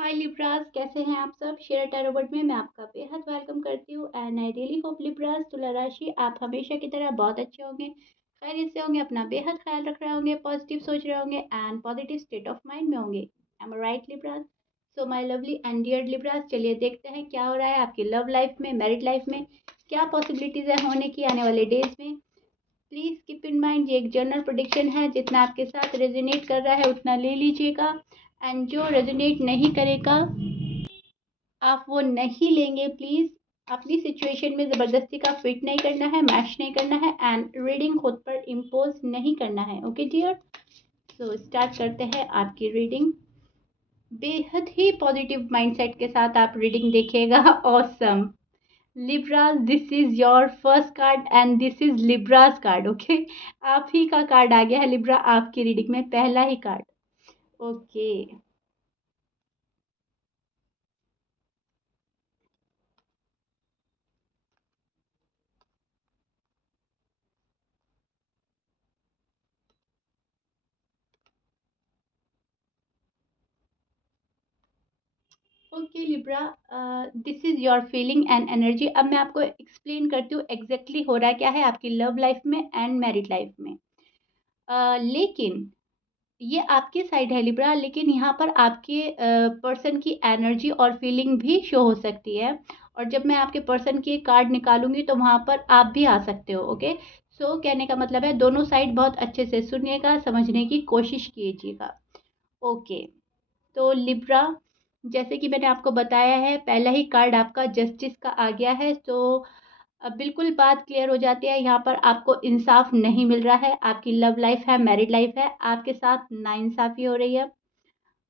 हाय Libras, कैसे हैं आप सब। शेयर टैरो वर्ड में मैं आपका बेहद वेलकम करती हूँ and I really hope Libras तुला राशि आप हमेशा की तरह बहुत अच्छे होंगे, खैरियत से होंगे, अपना बेहद ख्याल रख रहे होंगे, पॉजिटिव सोच रहे होंगे and positive state of mind में होंगे। I am right Libras? So my lovely and dear Libras, चलिए देखते हैं क्या हो रहा है आपकी लव लाइफ में, मैरिड लाइफ में, क्या पॉसिबिलिटीज़ है होने की आने वाले डेज में। प्लीज़ कीप इन माइंड ये एक जनरल प्रेडिक्शन है, जितना आपके साथ रेजोनेट कर रहा है उतना ले लीजिएगा एंड जो रेजोनेट नहीं करेगा आप वो नहीं लेंगे। प्लीज़ अपनी सिचुएशन में ज़बरदस्ती का फिट नहीं करना है, मैच नहीं करना है एंड रीडिंग खुद पर इम्पोज नहीं करना है। ओके डियर, सो स्टार्ट करते हैं आपकी रीडिंग। बेहद ही पॉजिटिव माइंडसेट के साथ आप रीडिंग देखिएगा। Awesome Libra, this is your first card and this is Libras card. Okay, आप ही का कार्ड आ गया है लिब्रा आपकी रीडिंग में, पहला ही card. Okay okay Libra, this is your feeling and energy. अब मैं आपको एक्सप्लेन करती हूँ एग्जैक्टली हो रहा है क्या है आपकी लव लाइफ में एंड मैरिड लाइफ में। लेकिन ये आपकी साइड है लिब्रा, लेकिन यहाँ पर आपके पर्सन की एनर्जी और फीलिंग भी शो हो सकती है। और जब मैं आपके पर्सन की कार्ड निकालूंगी तो वहाँ पर आप भी आ सकते हो। ओके, सो कहने का मतलब है दोनों साइड बहुत अच्छे से सुनिएगा, समझने की कोशिश कीजिएगा। ओके, तो लिब्रा, जैसे कि मैंने आपको बताया है पहला ही कार्ड आपका जस्टिस का आ गया है। तो अब बिल्कुल बात क्लियर हो जाती है, यहाँ पर आपको इंसाफ नहीं मिल रहा है। आपकी लव लाइफ है, मैरिड लाइफ है, आपके साथ नाइंसाफ़ी हो रही है।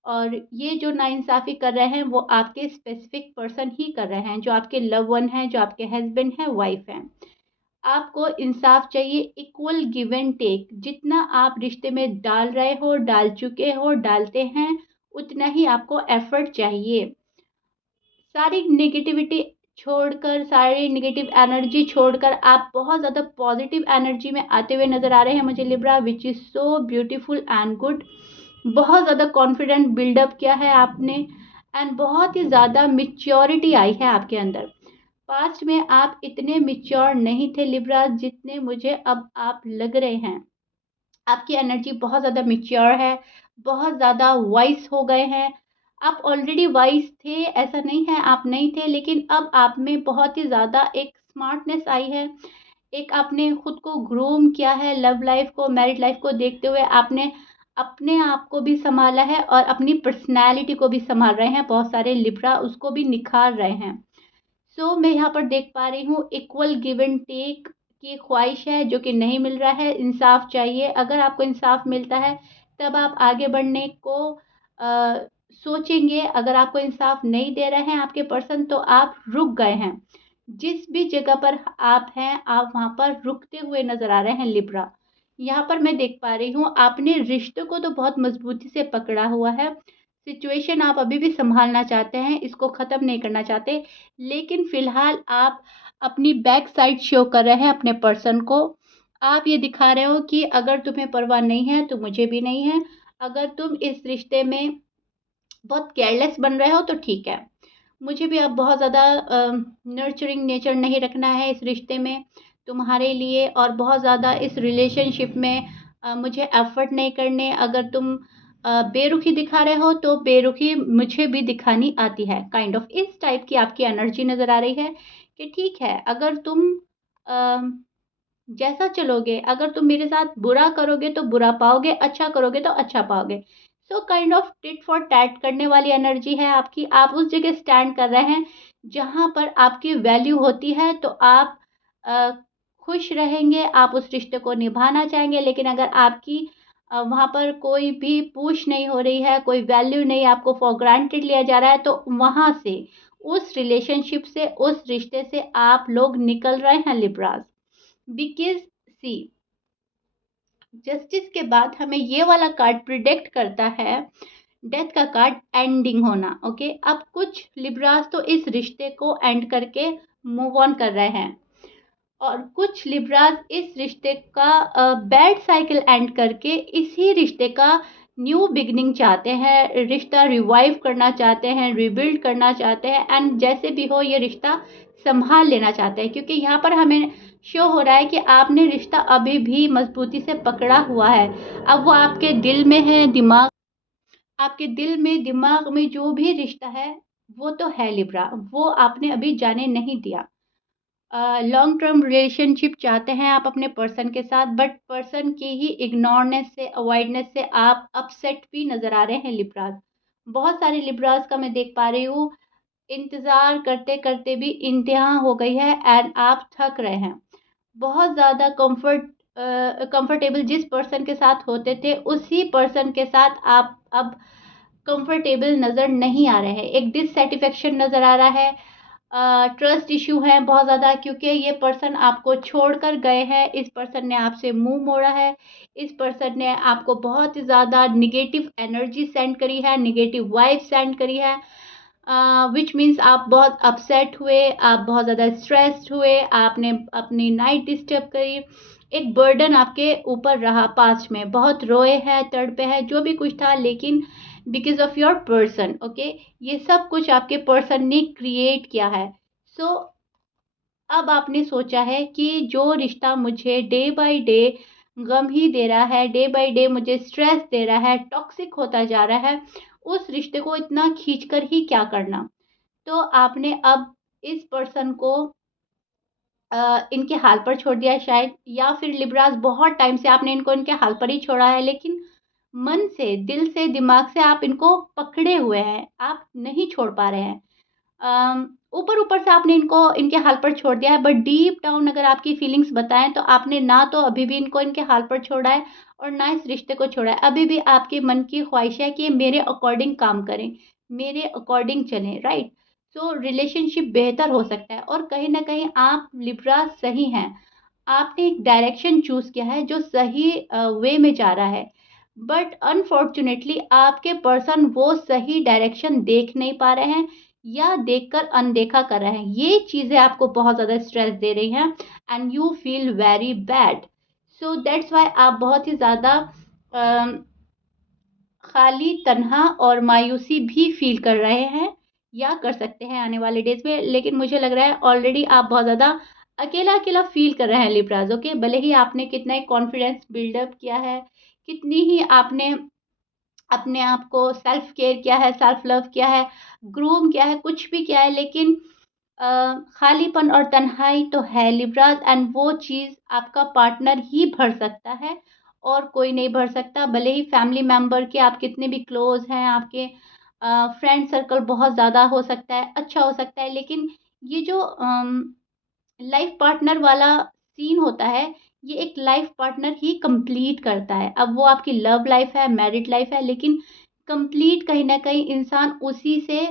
और ये जो नाइंसाफ़ी कर रहे हैं वो आपके स्पेसिफिक पर्सन ही कर रहे हैं, जो आपके लव वन हैं, जो आपके हस्बैंड हैं, वाइफ हैं। आपको इंसाफ चाहिए, इक्वल गिव एंड टेक। जितना आप रिश्ते में डाल रहे हो, डाल चुके हो, डालते हैं, उतना ही आपको एफर्ट चाहिए। सारी नेगेटिविटी छोड़कर, सारी नेगेटिव एनर्जी छोड़कर आप बहुत ज़्यादा पॉजिटिव एनर्जी में आते हुए नज़र आ रहे हैं मुझे Libra, which is so beautiful and good. बहुत ज़्यादा कॉन्फिडेंट बिल्डअप किया है आपने एंड बहुत ही ज़्यादा मिच्योरिटी आई है आपके अंदर। पास्ट में आप इतने मिच्योर नहीं थे लिब्रा जितने मुझे अब आप लग रहे हैं। आपकी एनर्जी बहुत ज़्यादा मैच्योर है, बहुत ज़्यादा वाइस हो गए हैं। आप ऑलरेडी वाइस थे, ऐसा नहीं है आप नहीं थे, लेकिन अब आप में बहुत ही ज़्यादा एक स्मार्टनेस आई है। एक आपने खुद को ग्रूम किया है, लव लाइफ को, मैरिड लाइफ को देखते हुए आपने अपने आप को भी संभाला है और अपनी पर्सनैलिटी को भी संभाल रहे हैं। बहुत सारे लिब्रा उसको भी निखार रहे हैं। सो मैं यहाँ पर देख पा रही हूँ इक्वल गिव एंड टेक की ख्वाहिश है, जो कि नहीं मिल रहा है। इंसाफ चाहिए, अगर आपको इंसाफ मिलता है तब आप आगे बढ़ने को सोचेंगे। अगर आपको इंसाफ नहीं दे रहे हैं आपके पर्सन तो आप रुक गए हैं। जिस भी जगह पर आप हैं आप वहाँ पर रुकते हुए नज़र आ रहे हैं लिब्रा। यहाँ पर मैं देख पा रही हूँ आपने रिश्ते को तो बहुत मजबूती से पकड़ा हुआ है। सिचुएशन आप अभी भी संभालना चाहते हैं, इसको ख़त्म नहीं करना चाहते, लेकिन फ़िलहाल आप अपनी बैक साइड शो कर रहे हैं अपने पर्सन को। आप ये दिखा रहे हो कि अगर तुम्हें परवाह नहीं है तो मुझे भी नहीं है। अगर तुम इस रिश्ते में बहुत केयरलेस बन रहे हो तो ठीक है, मुझे भी अब बहुत ज़्यादा नर्चरिंग नेचर नहीं रखना है इस रिश्ते में तुम्हारे लिए, और बहुत ज़्यादा इस रिलेशनशिप में मुझे एफर्ट नहीं करने। अगर तुम बेरुखी दिखा रहे हो तो बेरुखी मुझे भी दिखानी आती है। काइंड ऑफ इस टाइप की आपकी एनर्जी नज़र आ रही है कि ठीक है, अगर तुम अ, जैसा चलोगे, अगर तुम मेरे साथ बुरा करोगे तो बुरा पाओगे, अच्छा करोगे तो अच्छा पाओगे। So kind of tit for tat करने वाली एनर्जी है आपकी। आप उस जगह स्टैंड कर रहे हैं जहाँ पर आपकी वैल्यू होती है, तो आप अ, खुश रहेंगे, आप उस रिश्ते को निभाना चाहेंगे। लेकिन अगर आपकी वहाँ पर कोई भी पूछ नहीं हो रही है, कोई वैल्यू नहीं, आपको फॉर ग्रांटेड लिया जा रहा है, तो वहाँ से, उस रिलेशनशिप से, उस रिश्ते से आप लोग निकल रहे हैं लिब्रास। बिकॉज सी, जस्टिस के बाद हमें ये वाला कार्ड प्रिडिक्ट करता है डेथ का कार्ड, एंडिंग होना। ओके, अब कुछ लिब्रास तो इस रिश्ते को एंड करके मूव ऑन कर रहे हैं, और कुछ लिब्रास इस रिश्ते का बैड साइकिल एंड करके इसी रिश्ते का न्यू बिगनिंग चाहते हैं, रिश्ता रिवाइव करना चाहते हैं, रिबिल्ड करना चाहते हैं, एंड जैसे भी हो ये रिश्ता संभाल लेना चाहते हैं, क्योंकि यहाँ पर हमें शो हो रहा है कि आपने रिश्ता अभी भी मजबूती से पकड़ा हुआ है। अब वो आपके दिल में है, आपके दिल में, दिमाग में जो भी रिश्ता है वो तो है लिब्रा, वो आपने अभी जाने नहीं दिया। लॉन्ग टर्म रिलेशनशिप चाहते हैं आप अपने पर्सन के साथ, बट पर्सन की ही इग्नोरनेस से, अवॉइडनेस से आप अपसेट भी नजर आ रहे हैं लिब्राज। बहुत सारे लिब्राज का मैं देख पा रही हूँ, इंतजार करते करते भी इंतहा हो गई है एंड आप थक रहे हैं। बहुत ज़्यादा कंफर्टेबल जिस पर्सन के साथ होते थे उसी पर्सन के साथ आप अब कंफर्टेबल नज़र नहीं आ रहे हैं। एक डिससेटिस्फेक्शन नज़र आ रहा है, ट्रस्ट इशू है बहुत ज़्यादा, क्योंकि ये पर्सन आपको छोड़कर गए हैं, इस पर्सन ने आपसे मुंह मोड़ा है, इस पर्सन ने आपको बहुत ही ज़्यादा निगेटिव एनर्जी सेंड करी है, निगेटिव वाइब सेंड करी है, विच मीन्स आप बहुत अपसेट हुए, आप बहुत ज़्यादा स्ट्रेस्ड हुए, आपने अपनी नाइट डिस्टर्ब करी, एक बर्डन आपके ऊपर रहा, पास्ट में बहुत रोए हैं, तड़पे हैं, जो भी कुछ था, लेकिन because of your person, okay, ये सब कुछ आपके पर्सन ने क्रिएट किया है। सो अब आपने सोचा है कि जो रिश्ता मुझे डे बाय डे गम ही दे रहा है, डे बाय डे मुझे स्ट्रेस दे रहा है, टॉक्सिक होता जा रहा है, उस रिश्ते को इतना खींचकर ही क्या करना। तो आपने अब इस पर्सन को इनके हाल पर छोड़ दिया है शायद, या फिर लिब्रास बहुत टाइम से आपने इनको इनके हाल पर ही छोड़ा है, लेकिन मन से, दिल से, दिमाग से आप इनको पकड़े हुए हैं, आप नहीं छोड़ पा रहे हैं। ऊपर ऊपर से आपने इनको इनके हाल पर छोड़ दिया है, बट डीप डाउन अगर आपकी फीलिंग्स बताएं तो आपने ना तो अभी भी इनको इनके हाल पर छोड़ा है और ना इस रिश्ते को छोड़ा है। अभी भी आपके मन की ख्वाहिश है कि ये मेरे अकॉर्डिंग काम करें, मेरे अकॉर्डिंग चलें, राइट। सो रिलेशनशिप बेहतर हो सकता है, और कहीं ना कहीं आप लिब्रा सही हैं, आपने एक डायरेक्शन चूज किया है जो सही वे में जा रहा है, बट अनफॉर्चुनेटली आपके पर्सन वो सही डायरेक्शन देख नहीं पा रहे हैं, या देखकर अनदेखा कर रहे हैं। ये चीज़ें आपको बहुत ज़्यादा स्ट्रेस दे रही हैं and you feel very bad. So that's why आप बहुत ही ज़्यादा खाली, तन्हा और मायूसी भी फील कर रहे हैं, या कर सकते हैं आने वाले डेज में। लेकिन मुझे लग रहा है ऑलरेडी आप बहुत ज़्यादा अकेला अकेला फील कर रहे हैं लिब्राज, ओके। भले ही आपने कितना ही कॉन्फिडेंस बिल्डअप किया है, कितनी ही आपने अपने आप को सेल्फ केयर किया है, सेल्फ लव किया है, ग्रूम किया है, कुछ भी किया है, लेकिन खालीपन और तन्हाई तो है लिब्राज, एंड वो चीज़ आपका पार्टनर ही भर सकता है, और कोई नहीं भर सकता। भले ही फैमिली मेंबर के आप कितने भी क्लोज हैं, आपके फ्रेंड सर्कल बहुत ज़्यादा हो सकता है, अच्छा हो सकता है, लेकिन ये जो लाइफ पार्टनर वाला सीन होता है, ये एक लाइफ पार्टनर ही कंप्लीट करता है। अब वो आपकी लव लाइफ है, मैरिड लाइफ है, लेकिन कंप्लीट कहीं ना कहीं इंसान उसी से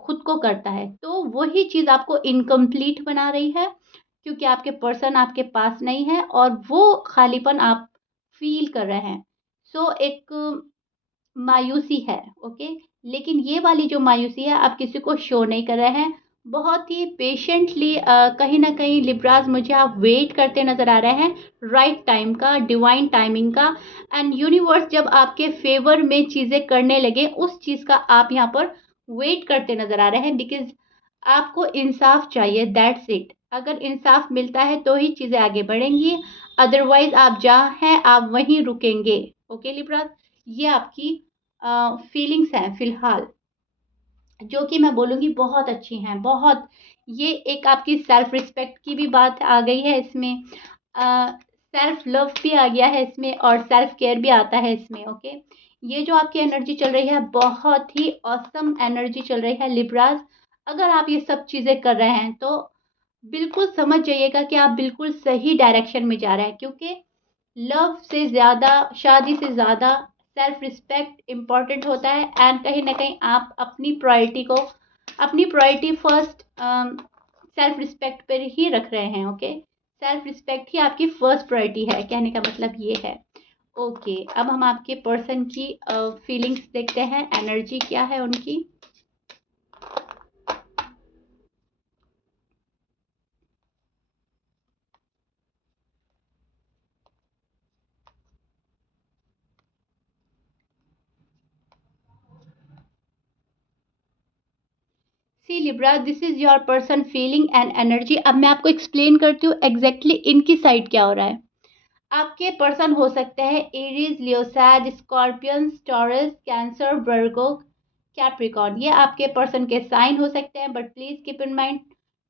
खुद को करता है, तो वही चीज़ आपको इनकम्प्लीट बना रही है, क्योंकि आपके पर्सन आपके पास नहीं है और वो खालीपन आप फील कर रहे हैं। सो एक मायूसी है, ओके। लेकिन ये वाली जो मायूसी है आप किसी को शो नहीं कर रहे हैं, बहुत ही पेशेंटली, कहीं ना कहीं लिब्राज मुझे आप वेट करते नजर आ रहे हैं राइट टाइम का, डिवाइन टाइमिंग का, एंड यूनिवर्स जब आपके फेवर में चीज़ें करने लगे उस चीज़ का आप यहाँ पर वेट करते नजर आ रहे हैं, बिकॉज आपको इंसाफ चाहिए, दैट्स इट। अगर इंसाफ मिलता है तो ही चीज़ें आगे बढ़ेंगी, अदरवाइज आप जहाँ हैं आप वहीं रुकेंगे, ओके लिब्राज। ये आपकी फीलिंग्स हैं फिलहाल, जो कि मैं बोलूँगी बहुत अच्छी हैं, बहुत। ये एक आपकी सेल्फ रिस्पेक्ट की भी बात आ गई है इसमें, सेल्फ लव भी आ गया है इसमें, और सेल्फ केयर भी आता है इसमें, ओके। ये जो आपकी एनर्जी चल रही है बहुत ही ऑसम एनर्जी चल रही है लिब्राज। अगर आप ये सब चीज़ें कर रहे हैं तो बिल्कुल समझ जाइएगा कि आप बिल्कुल सही डायरेक्शन में जा रहे हैं, क्योंकि लव से ज़्यादा, शादी से ज़्यादा सेल्फ रिस्पेक्ट इम्पॉर्टेंट होता है, एंड कहीं ना कहीं आप अपनी प्रायोरिटी को, अपनी प्रायोरिटी फर्स्ट सेल्फ रिस्पेक्ट पर ही रख रहे हैं, ओके। सेल्फ रिस्पेक्ट ही आपकी फर्स्ट प्रायोरिटी है, कहने का मतलब ये है, ओके। अब हम आपके पर्सन की फीलिंग्स देखते हैं, एनर्जी क्या है उनकी। See Libra, this is your person feeling and energy. अब मैं आपको एक्सप्लेन करती हूँ एग्जैक्टली इनकी साइड क्या हो रहा है। आपके पर्सन हो सकते हैं एरीज, लियो, सैज, Scorpions, Taurus, Cancer, Virgo, Capricorn. ये आपके पर्सन के साइन हो सकते हैं, but please keep in mind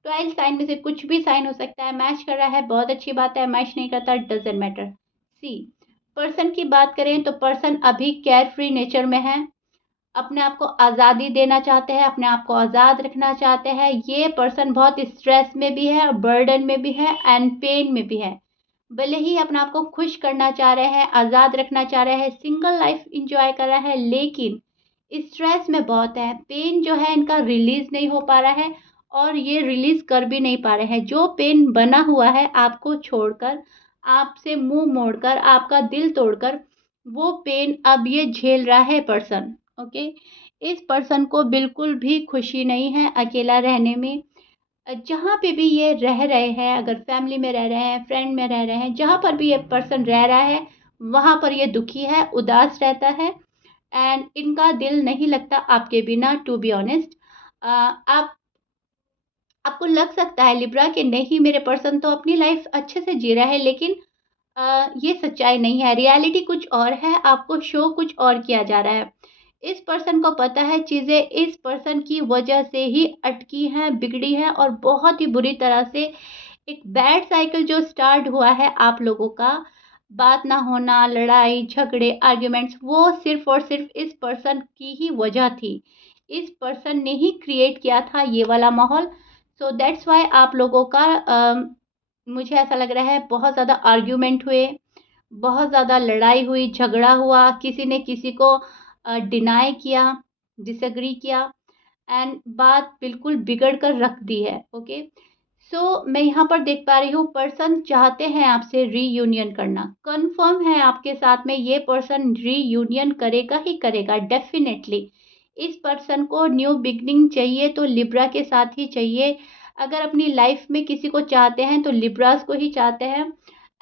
12 sign में से कुछ भी साइन हो सकता है। मैच कर रहा है बहुत अच्छी बात है, मैच नहीं करता डजेंट मैटर। सी, पर्सन की बात करें तो पर्सन अभी केयर फ्री नेचर में है, अपने आप को आज़ादी देना चाहते हैं, अपने आप को आज़ाद रखना चाहते हैं। ये पर्सन बहुत स्ट्रेस में भी है, बर्डन में भी है एंड पेन में भी है। भले ही अपने आप को खुश करना चाह रहे हैं, आज़ाद रखना चाह रहे हैं, सिंगल लाइफ इंजॉय कर रहा है, लेकिन स्ट्रेस में बहुत है। पेन जो है इनका रिलीज नहीं हो पा रहा है और ये रिलीज कर भी नहीं पा रहे हैं। जो पेन बना हुआ है आपको छोड़कर, आपसे मुंह मोड़कर, आपका दिल तोड़कर, वो पेन अब ये झेल रहा है पर्सन। ओके, इस पर्सन को बिल्कुल भी खुशी नहीं है अकेला रहने में। जहाँ पे भी ये रह रहे हैं, अगर फैमिली में रह रहे हैं, फ्रेंड में रह रहे हैं, जहाँ पर भी ये पर्सन रह रहा है वहाँ पर ये दुखी है, उदास रहता है एंड इनका दिल नहीं लगता आपके बिना, टू बी ऑनेस्ट। आप आपको लग सकता है लिब्रा कि नहीं, मेरे पर्सन तो अपनी लाइफ अच्छे से जी रहा है, लेकिन ये सच्चाई नहीं है, रियलिटी कुछ और है, आपको शो कुछ और किया जा रहा है। इस पर्सन को पता है चीज़ें इस पर्सन की वजह से ही अटकी हैं, बिगड़ी हैं और बहुत ही बुरी तरह से एक बैड साइकिल जो स्टार्ट हुआ है आप लोगों का, बात ना होना, लड़ाई झगड़े, आर्ग्यूमेंट्स, वो सिर्फ और सिर्फ इस पर्सन की ही वजह थी। इस पर्सन ने ही क्रिएट किया था ये वाला माहौल। सो दैट्स वाई आप लोगों का मुझे ऐसा लग रहा है बहुत ज़्यादा आर्ग्यूमेंट हुए, बहुत ज़्यादा लड़ाई हुई, झगड़ा हुआ, किसी ने किसी को डिनाई किया, डिसएग्री किया एंड बात बिल्कुल बिगड़ कर रख दी है। ओके, सो मैं यहाँ पर देख पा रही हूँ पर्सन चाहते हैं आपसे रीयूनियन करना, कंफर्म है आपके साथ में ये पर्सन रीयूनियन करेगा ही करेगा डेफिनेटली। इस पर्सन को न्यू बिगनिंग चाहिए तो लिब्रा के साथ ही चाहिए। अगर अपनी लाइफ में किसी को चाहते हैं तो लिब्रास को ही चाहते हैं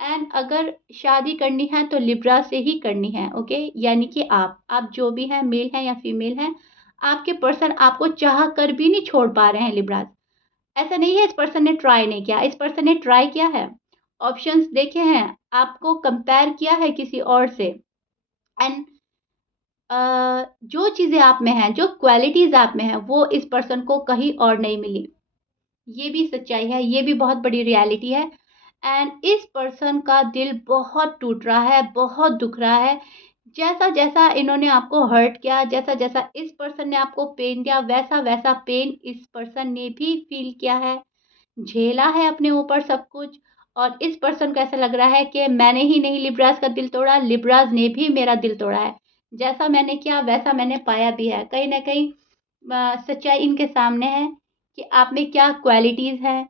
एंड अगर शादी करनी है तो लिब्रा से ही करनी है। ओके, यानी कि आप जो भी हैं, मेल हैं या फीमेल हैं, आपके पर्सन आपको चाह कर भी नहीं छोड़ पा रहे हैं लिब्रास। ऐसा नहीं है इस पर्सन ने ट्राई नहीं किया, इस पर्सन ने ट्राई किया है, ऑप्शंस देखे हैं, आपको कंपेयर किया है किसी और से एंड जो चीज़ें आप में हैं, जो क्वालिटीज़ आप में हैं, वो इस पर्सन को कहीं और नहीं मिली। ये भी सच्चाई है, ये भी बहुत बड़ी रियलिटी है एंड इस पर्सन का दिल बहुत टूट रहा है, बहुत दुख रहा है। जैसा-जैसा इन्होंने आपको हर्ट किया, जैसा-जैसा इस पर्सन ने आपको पेन दिया, वैसा-वैसा पेन इस पर्सन ने भी फ़ील किया है, झेला है अपने ऊपर सब कुछ। और इस पर्सन को ऐसा लग रहा है कि मैंने ही नहीं लिब्रास का दिल तोड़ा, लिब्रास ने भी मेरा दिल तोड़ा है। जैसा मैंने किया वैसा मैंने पाया भी है। कहीं न कहीं सच्चाई इनके सामने है कि आप में क्या क्वालिटीज़ हैं,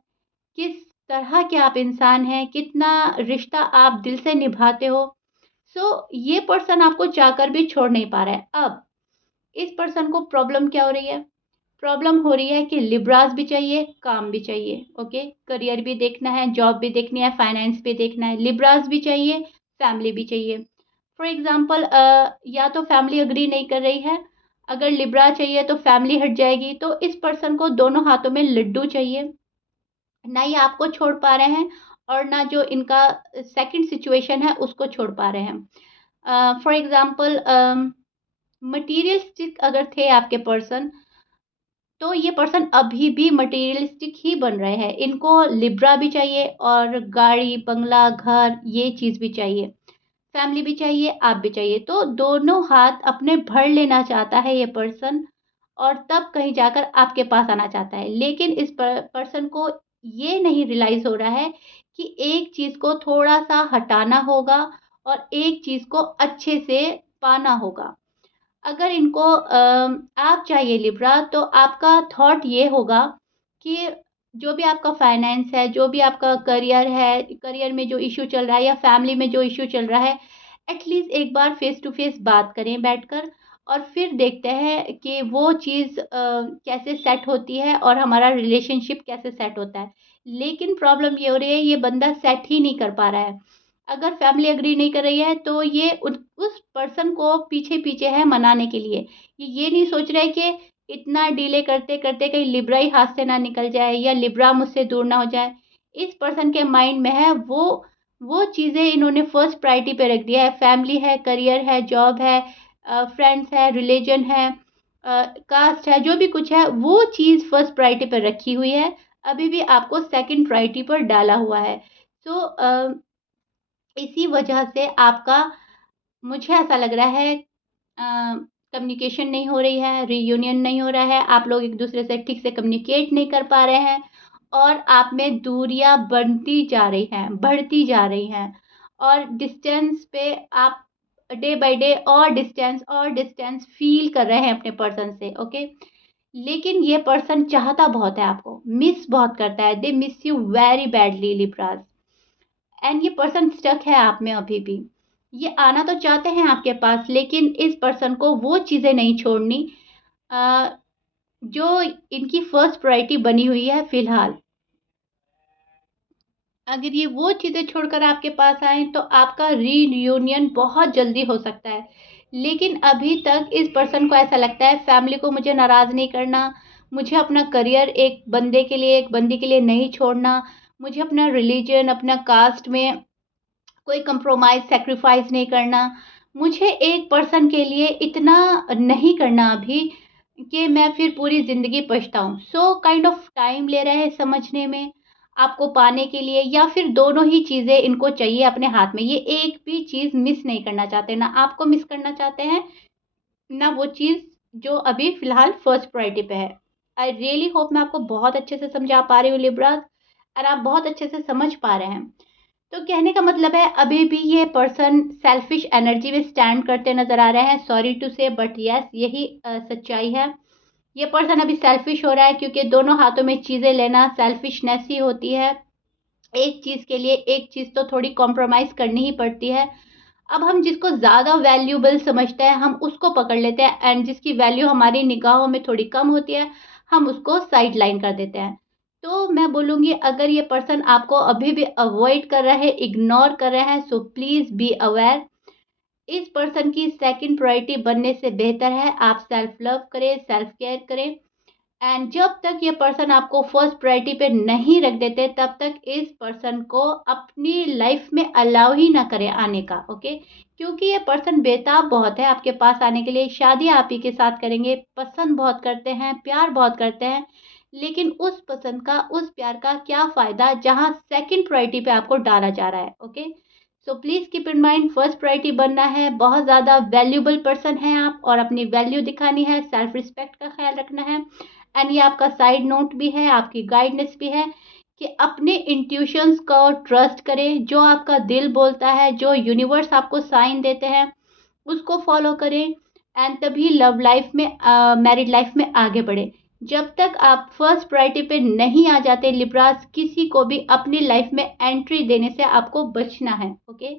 किस तरह के आप इंसान हैं, कितना रिश्ता आप दिल से निभाते हो। ये पर्सन आपको चाहकर भी छोड़ नहीं पा रहा है। अब इस पर्सन को प्रॉब्लम क्या हो रही है? प्रॉब्लम हो रही है कि लिब्रास भी चाहिए, काम भी चाहिए। ओके, करियर भी देखना है, जॉब भी देखनी है, फाइनेंस भी देखना है, लिब्रास भी चाहिए, फैमिली भी चाहिए। फॉर एग्जाम्पल या तो फैमिली अग्री नहीं कर रही है, अगर लिब्रा चाहिए तो फैमिली हट जाएगी, तो इस पर्सन को दोनों हाथों में लड्डू चाहिए। ना ही आपको छोड़ पा रहे हैं और ना जो इनका सेकंड सिचुएशन है उसको छोड़ पा रहे हैं। फॉर एग्जाम्पल मटीरियलिस्टिक अगर थे आपके पर्सन, तो ये पर्सन अभी भी मटेरियलिस्टिक ही बन रहे हैं। इनको लिब्रा भी चाहिए और गाड़ी, बंगला, घर, ये चीज़ भी चाहिए। फैमिली भी चाहिए, आप भी चाहिए। तो दोनों हाथ अपने भर लेना चाहता है ये पर्सन और तब कहीं जाकर आपके पास आना चाहता है। लेकिन इस पर्सन को ये नहीं रियलाइज़ हो रहा है कि एक चीज़ को थोड़ा-सा हटाना होगा और एक चीज़ को अच्छे से पाना होगा। अगर इनको आप चाहिए लिब्रा, तो आपका थॉट ये होगा कि जो भी आपका फाइनेंस है, जो भी आपका करियर है, करियर में जो इश्यू चल रहा है या फैमिली में जो इश्यू चल रहा है, एटलीस्ट एक बार फेस टू फेस बात करें बैठकर और फिर देखते हैं कि वो चीज़ कैसे सेट होती है और हमारा रिलेशनशिप कैसे सेट होता है। लेकिन प्रॉब्लम ये हो रही है, ये बंदा सेट ही नहीं कर पा रहा है। अगर फैमिली एग्री नहीं कर रही है तो ये उस पर्सन को पीछे-पीछे है मनाने के लिए। ये नहीं सोच रहे कि इतना डिले करते करते कहीं लिब्रा ही हाथ से ना निकल जाए या लिब्रा मुझसे दूर ना हो जाए। इस पर्सन के माइंड में है वो चीज़ें इन्होंने फर्स्ट प्रायोरिटी पे रख दिया है। फैमिली है, करियर है, जॉब है, फ्रेंड्स है, रिलीजन है, कास्ट है, जो भी कुछ है वो चीज़ फर्स्ट प्रायोरिटी पर रखी हुई है। अभी भी आपको सेकंड प्रायोरिटी पर डाला हुआ है। सो इसी वजह से आपका, मुझे ऐसा लग रहा है, कम्युनिकेशन नहीं हो रही है, रियूनियन नहीं हो रहा है, आप लोग एक दूसरे से ठीक से कम्युनिकेट नहीं कर पा रहे हैं और आप में दूरियां बढ़ती जा रही हैं और डिस्टेंस पे आप डे बाय डे और डिस्टेंस फील कर रहे हैं अपने पर्सन से। ओके, लेकिन ये पर्सन चाहता बहुत है आपको, मिस बहुत करता है, they miss you very badly Libras. And ये पर्सन स्टक है आप में अभी भी। ये आना तो चाहते हैं आपके पास, लेकिन इस पर्सन को वो चीज़ें नहीं छोड़नी जो इनकी फर्स्ट प्रायोरिटी बनी हुई है फिलहाल। अगर ये वो चीज़ें छोड़कर आपके पास आए तो आपका रीयूनियन बहुत जल्दी हो सकता है। लेकिन अभी तक इस पर्सन को ऐसा लगता है फैमिली को मुझे नाराज़ नहीं करना, मुझे अपना करियर एक बंदे के लिए, एक बंदी के लिए नहीं छोड़ना, मुझे अपना रिलीजन, अपना कास्ट में कोई कंप्रोमाइज़, सैक्रिफाइस नहीं करना, मुझे एक पर्सन के लिए इतना नहीं करना अभी कि मैं फिर पूरी ज़िंदगी पछताऊँ। सो काइंड ऑफ टाइम ले रहे हैं समझने में, आपको पाने के लिए, या फिर दोनों ही चीज़ें इनको चाहिए अपने हाथ में। ये एक भी चीज़ मिस नहीं करना चाहते, ना आपको मिस करना चाहते हैं, ना वो चीज़ जो अभी फ़िलहाल फर्स्ट प्रायोरिटी पे है। आई रियली होप मैं आपको बहुत अच्छे से समझा पा रही हूँ लिब्रास, और आप बहुत अच्छे से समझ पा रहे हैं। तो कहने का मतलब है अभी भी ये पर्सन सेल्फिश एनर्जी में स्टैंड करते नजर आ रहे हैं। सॉरी टू से, बट यस, यही सच्चाई है। ये पर्सन अभी सेल्फिश हो रहा है क्योंकि दोनों हाथों में चीज़ें लेना सेल्फिशनेस ही होती है। एक चीज़ के लिए एक चीज़ तो थोड़ी कॉम्प्रोमाइज़ करनी ही पड़ती है। अब हम जिसको ज़्यादा वैल्यूएबल समझते हैं हम उसको पकड़ लेते हैं, एंड जिसकी वैल्यू हमारी निगाहों में थोड़ी कम होती है हम उसको साइड लाइन कर देते हैं। तो मैं बोलूँगी अगर ये पर्सन आपको अभी भी अवॉइड कर रहा है, इग्नोर कर रहे हैं, सो प्लीज़ बी अवेयर। इस पर्सन की सेकंड प्रायोरिटी बनने से बेहतर है आप सेल्फ लव करें, सेल्फ केयर करें। एंड जब तक ये पर्सन आपको फर्स्ट प्रायोरिटी पे नहीं रख देते तब तक इस पर्सन को अपनी लाइफ में अलाउ ही ना करें आने का। ओके, क्योंकि ये पर्सन बेताब बहुत है आपके पास आने के लिए। शादी आप ही के साथ करेंगे, पसंद बहुत करते हैं, प्यार बहुत करते हैं, लेकिन उस पसंद का, उस प्यार का क्या फ़ायदा जहाँ सेकंड प्रायोरिटी पे आपको डाला जा रहा है। Okay, so please keep in mind, first priority बनना है, बहुत ज़्यादा वैल्यूबल पर्सन हैं आप और अपनी वैल्यू दिखानी है, सेल्फ रिस्पेक्ट का ख्याल रखना है। एंड ये आपका साइड नोट भी है, आपकी गाइडनेस भी है कि अपने इंट्यूशंस को ट्रस्ट करें, जो आपका दिल बोलता है, जो यूनिवर्स आपको साइन देते हैं उसको फॉलो करें, एंड तभी लव लाइफ में, मैरिड लाइफ में आगे बढ़े। जब तक आप फर्स्ट प्रायोरिटी पे नहीं आ जाते लिब्रास, किसी को भी अपनी लाइफ में एंट्री देने से आपको बचना है। ओके,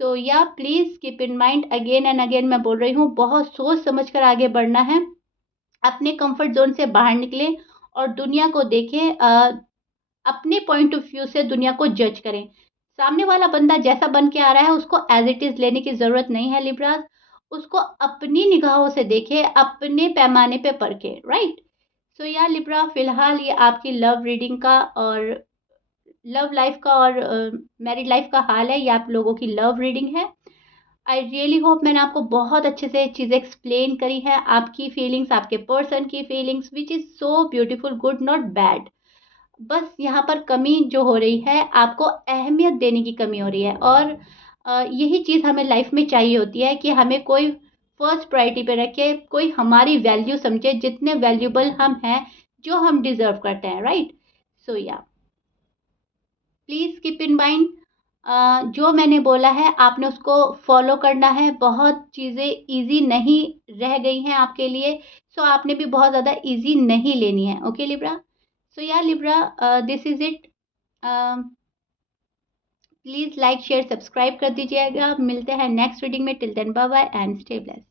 सो या please keep in mind, again and again मैं बोल रही हूँ, बहुत सोच समझ कर आगे बढ़ना है। अपने कंफर्ट जोन से बाहर निकलें और दुनिया को देखें, अपने पॉइंट ऑफ व्यू से दुनिया को जज करें। सामने वाला बंदा जैसा बन के आ रहा है उसको एज इट इज़ लेने की ज़रूरत नहीं है लिब्रास। उसको अपनी निगाहों से देखे, अपने पैमाने पे परखे, राइट। सो या लिब्रा, फिलहाल ये आपकी लव रीडिंग का और लव लाइफ का और मैरिड लाइफ का हाल है। ये आप लोगों की लव रीडिंग है। आई रियली होप मैंने आपको बहुत अच्छे से चीज़ें एक्सप्लेन करी है, आपकी फीलिंग्स, आपके पर्सन की feelings, which is so beautiful, good not bad. बस यहाँ पर कमी जो हो रही है, आपको अहमियत देने की कमी हो रही है, और यही चीज़ हमें लाइफ में चाहिए होती है कि हमें कोई फर्स्ट प्रायोरिटी पे रखे, कोई हमारी वैल्यू समझे, जितने वैल्यूबल हम हैं, जो हम डिज़र्व करते हैं, राइट। सो या प्लीज़ कीप इन माइंड, जो मैंने बोला है आपने उसको फॉलो करना है। बहुत चीज़ें ईज़ी नहीं रह गई हैं आपके लिए, सो आपने भी बहुत ज़्यादा ईज़ी नहीं लेनी है। ओके लिब्रा, सो या Libra, this is it. Please like share subscribe कर दीजिएगा। मिलते हैं नेक्स्ट रीडिंग में। Till then bye bye and stay blessed.